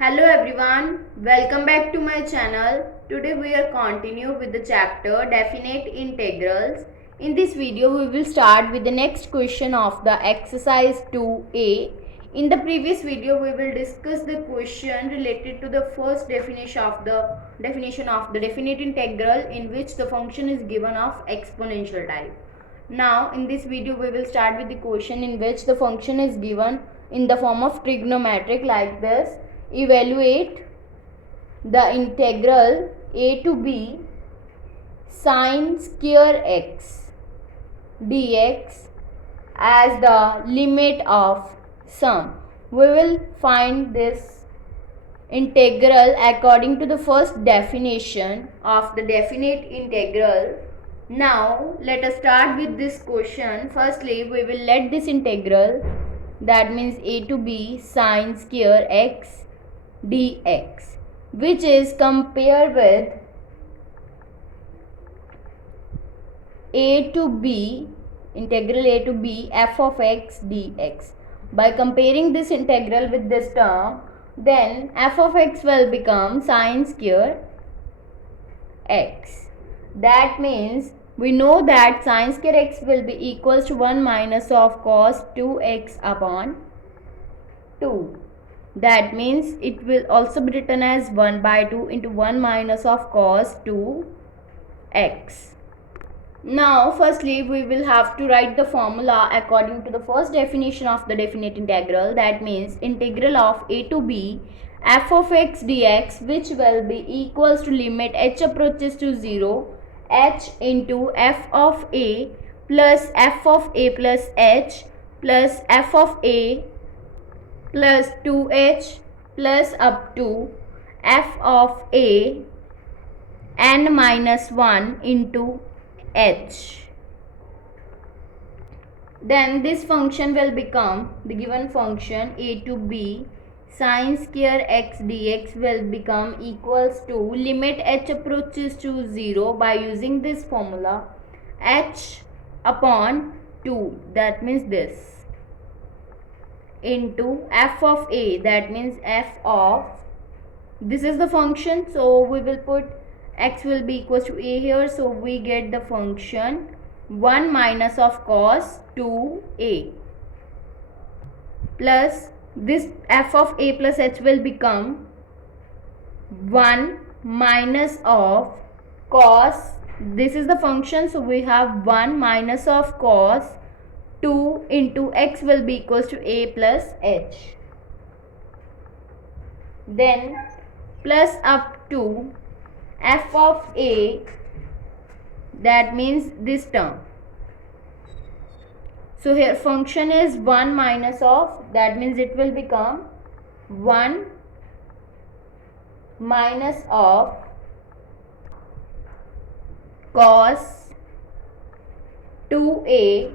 Hello everyone, welcome back to my channel. Today we are continue with the chapter Definite Integrals. In this video we will start with the next question of the exercise 2a. In the previous video we will discuss the question related to the first definition of the definite integral in which the function is given of exponential type. Now in this video we will start with the question in which the function is given in the form of trigonometric like this. Evaluate the integral a to b sine square x dx as the limit of sum. We will find this integral according to the first definition of the definite integral. Now let us start with this question. Firstly, we will let this integral, that means a to b sine square x dx, which is compared with a to b, integral a to b f of x dx. By comparing this integral with this term, then f of x will become sine square x. That means we know that sine square x will be equals to 1 minus of cos 2x upon 2. That means it will also be written as 1 by 2 into 1 minus of cos 2x. Now firstly we will have to write the formula according to the first definition of the definite integral, that means integral of a to b f of x dx, which will be equals to limit h approaches to 0 h into f of a plus f of a plus h plus f of a plus 2h plus up to f of a n minus 1 into h. Then this function will become, the given function a to b sine square x dx will become equals to limit h approaches to 0 by using this formula h upon 2, that means this, into f of a, that means f of, this is the function, so we will put x will be equals to a here, so we get the function 1 minus of cos 2a plus this f of a plus h will become 1 minus of cos, this is the function, so we have 1 minus of cos 2 into x will be equals to a plus h. Then plus up to f of a, that means this term. So here function is 1 minus of, that means it will become 1 minus of cos 2a,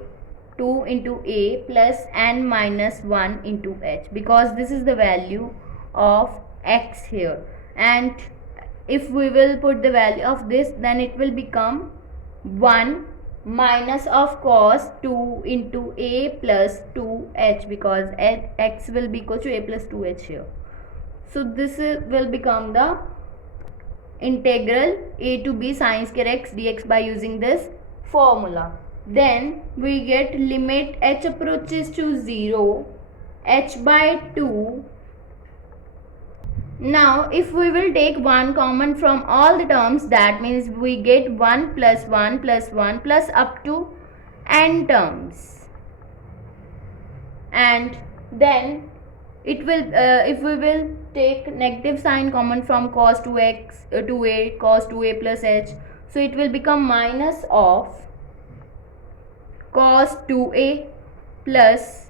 2 into a plus n minus 1 into h, because this is the value of x here, and if we will put the value of this, then it will become 1 minus of cos 2 into a plus 2h, because x will be equal to a plus 2h here. So this will become the integral a to b sine square x dx by using this formula. Then we get limit h approaches to 0 h by 2. Now if we will take 1 common from all the terms, that means we get 1 plus 1 plus 1 plus up to n terms, and then it will if we will take negative sign common from cos 2x 2a cos 2a plus h, so it will become minus of cos 2a plus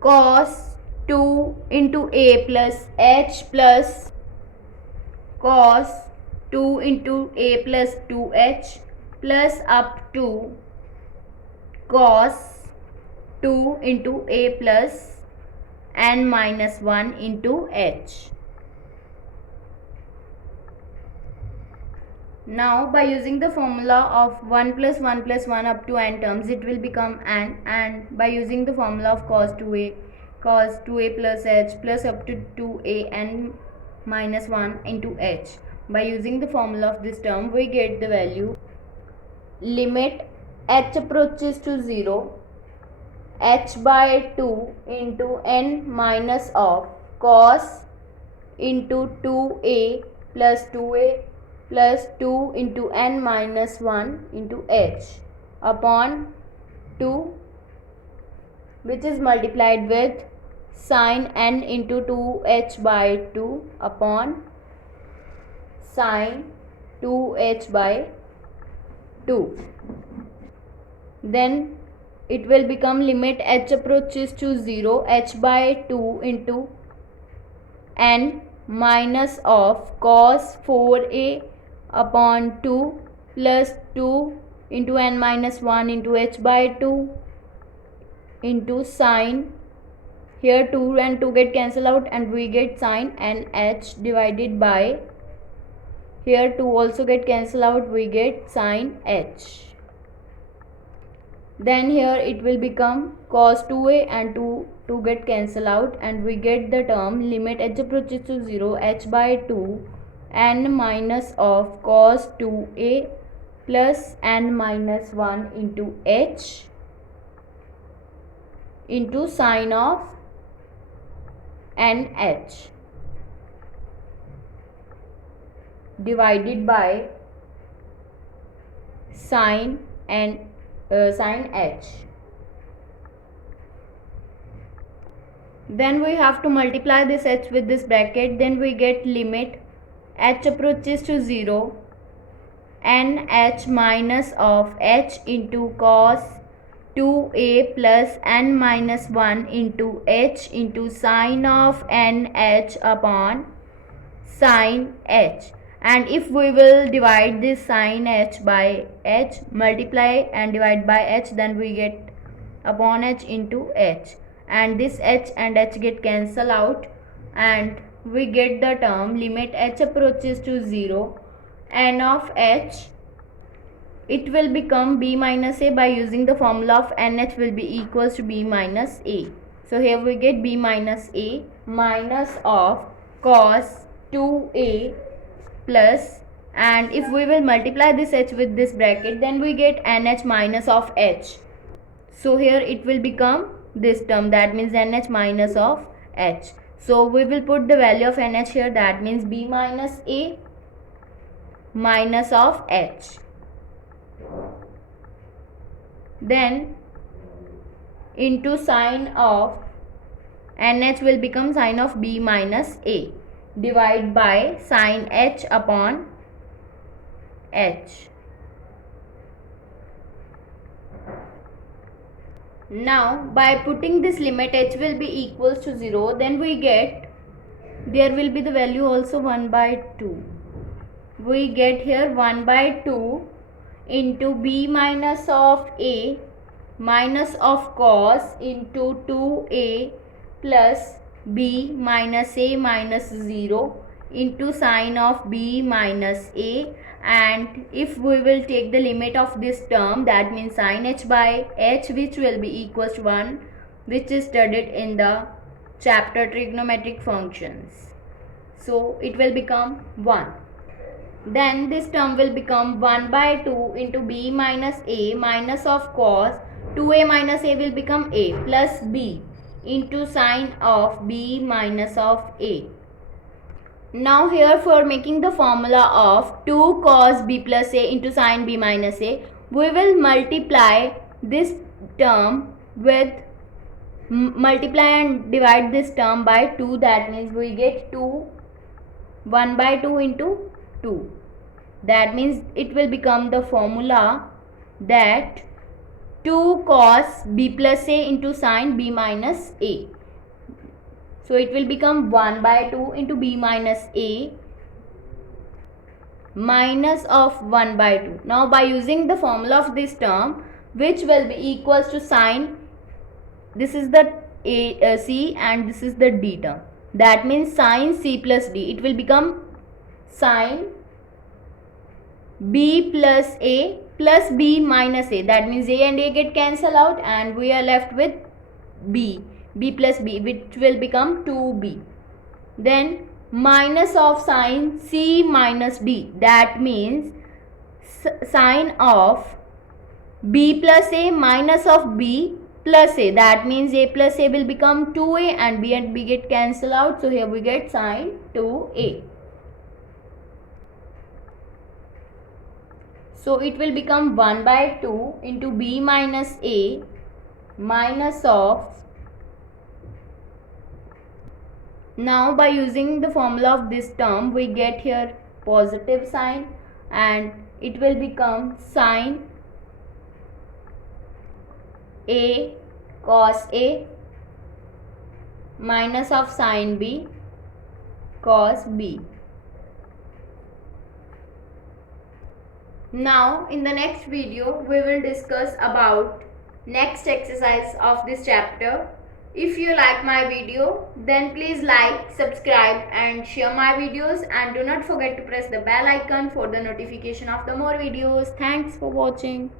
cos 2 into a plus h plus cos 2 into a plus 2h plus up to cos 2 into a plus n minus 1 into h. Now by using the formula of 1 plus 1 up to n terms, it will become n, and by using the formula of cos 2a cos 2a plus h plus up to 2a n minus 1 into h. By using the formula of this term, we get the value limit h approaches to 0, h by 2 into n minus of cos into 2a plus 2 into n minus 1 into h upon 2, which is multiplied with sin n into 2h by 2 upon sin 2h by 2. Then it will become limit h approaches to 0, h by 2 into n minus of cos 4a upon 2 plus 2 into n minus 1 into h by 2 into sine, here 2 and 2 get cancelled out and we get sine and h divided by, here 2 also get cancelled out, we get sine h. Then here it will become cos 2a and 2 get cancelled out and we get the term limit h approaches to 0, h by 2 n minus of cos 2a plus n minus 1 into h into sine of nh divided by sine and sine h. Then we have to multiply this h with this bracket, then we get limit h approaches to 0, nh minus of h into cos 2a plus n minus 1 into h into sine of nh upon sine h. And if we will divide this sine h by h, multiply and divide by h, then we get upon h into h, and this h and h get cancelled out and we get the term limit h approaches to 0, n of h, it will become b minus a. By using the formula of nh will be equals to b minus a. So here we get b minus a minus of cos 2a plus, and if we will multiply this h with this bracket, then we get nh minus of h. So here it will become this term, that means nh minus of h. So we will put the value of nh here, that means b minus a minus of h. Then into sine of nh will become sine of b minus a, divide by sine h upon h. Now by putting this limit h will be equals to 0, then we get, there will be the value also 1 by 2. We get here 1 by 2 into b minus of a minus of cos into 2a plus b minus a minus 0 into sine of b minus a, and if we will take the limit of this term, that means sine h by h, which will be equals to 1, which is studied in the chapter trigonometric functions. So it will become 1. Then this term will become 1 by 2 into b minus a minus of cos 2a minus a will become a plus b into sine of b minus of a. Now here for making the formula of 2 cos b plus a into sine b minus a, we will multiply this term with multiply and divide this term by 2, that means we get 2 1 by 2 into 2. That means it will become the formula that 2 cos b plus a into sine b minus a. So it will become 1 by 2 into b minus a minus of 1 by 2. Now by using the formula of this term, which will be equals to sine, this is the c and this is the d term, that means sine c plus d, it will become sine b plus a plus b minus a, that means a and a get cancelled out and we are left with b. b plus b, which will become 2b. Then minus of sign c minus d, that means sign of b plus a minus of b plus a, that means a plus a will become 2a and b get cancelled out, so here we get sign 2a. So it will become 1 by 2 into b minus a minus of, now by using the formula of this term we get here positive sign and it will become sin a cos a minus of sin b cos b. Now in the next video we will discuss about next exercise of this chapter. If you like my video, then please like, subscribe and share my videos, and do not forget to press the bell icon for the notification of the more videos. Thanks for watching.